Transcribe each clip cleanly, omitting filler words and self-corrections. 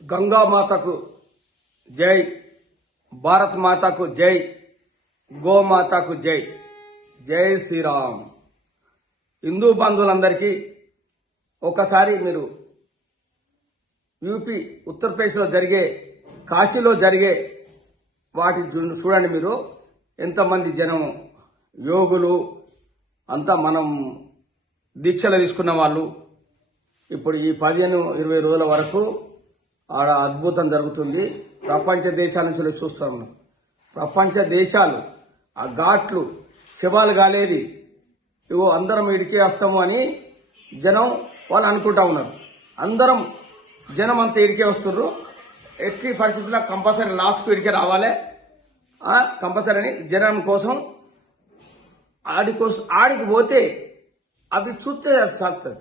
గంగా మాతకు జై, భారత్ మాతకు జై, గోమాతకు జై. జై శ్రీరామ్. హిందూ బంధువులందరికీ ఒకసారి మీరు యూపీ ఉత్తరప్రదేశ్లో జరిగే, కాశీలో జరిగే వాటి చూడండి. మీరు ఎంతమంది జనం, యోగులు అంతా, మనం దీక్షలు తీసుకున్న వాళ్ళు ఇప్పుడు ఈ 15-20 రోజుల వరకు ఆడ అద్భుతం జరుగుతుంది. ప్రపంచ దేశాల నుంచి చూస్తాం మనం. ప్రపంచ దేశాలు ఆ ఘాట్లు శవాలు కాలేది, ఇవో అందరం ఇడికే వస్తాము అని జనం వాళ్ళు అనుకుంటా ఉన్నారు. అందరం జనం అంతా ఇడికే వస్తున్నారు. ఎట్టి పరిస్థితుల్లో కంపల్సరీ లాస్ట్కు ఇడికే రావాలి కంపల్సరీ అని జనం కోసం ఆడికి పోతే అవి చూస్తే సాగుతుంది.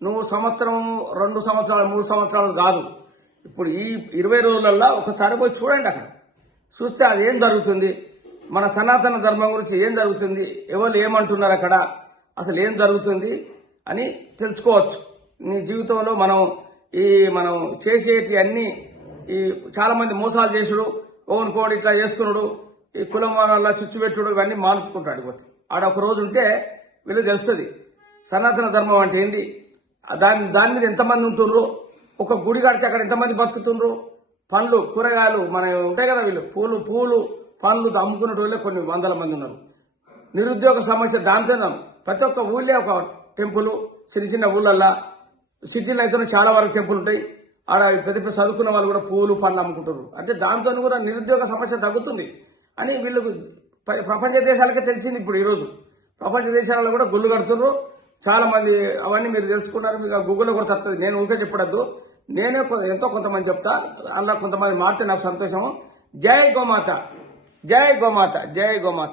నువ్వు సంవత్సరం, 2 సంవత్సరాలు, 3 సంవత్సరాలు కాదు, ఇప్పుడు ఈ 20 రోజులలో ఒకసారి పోయి చూడండి. అక్కడ చూస్తే అది ఏం జరుగుతుంది, మన సనాతన ధర్మం గురించి ఏం జరుగుతుంది, ఎవరు ఏమంటున్నారు, అక్కడ అసలు ఏం జరుగుతుంది అని తెలుసుకోవచ్చు. నీ జీవితంలో మనం చేసేటి అన్ని ఈ చాలా మంది మోసాలు చేసుడు, ఓనుకోడు, ఇట్లా చేసుకున్నాడు, ఈ కులం వల్ల చిచ్చు పెట్టుడు, ఇవన్నీ మాలుచుకుంటాడు. పోతే ఆడ ఒక రోజు ఉంటే వీళ్ళు తెలుస్తుంది సనాతన ధర్మం అంటే ఏంది. దాని మీద ఎంతమంది ఉంటుండ్రు, ఒక గుడి కడితే అక్కడ ఎంతమంది బతుకుతుండ్రు, పండ్లు, కూరగాయలు మన ఉంటాయి కదా, వీళ్ళు పూలు పండ్లు అమ్ముకునే వాళ్ళే కొన్ని వందల మంది ఉన్నారు. నిరుద్యోగ సమస్య దాంతో ప్రతి ఒక్క ఊళ్ళే ఒక టెంపుల్, చిన్న ఊళ్ళల్లో, సిటీలో అయితే చాలా వరకు టెంపుల్ ఉంటాయి. ఆడ పెద్ద పెద్ద చదువుకున్న వాళ్ళు కూడా పూలు పండ్లు అమ్ముకుంటారు. అంటే దాంతో కూడా నిరుద్యోగ సమస్య తగ్గుతుంది అని వీళ్ళకు ప్రపంచ దేశాలకే తెలిసింది. ఇప్పుడు ఈరోజు ప్రపంచ దేశాలలో కూడా గుళ్ళు కడుతున్నారు చాలా మంది. అవన్నీ మీరు తెలుసుకున్నారు, మీకు గూగుల్లో కూడా తక్కువ. నేను ఊరికే చెప్పడద్దు, నేనే ఎంతో కొంతమంది చెప్తా, అలా కొంతమంది మారితే నాకు సంతోషము. జై గోమాత, జై గోమాత, జై గోమాత.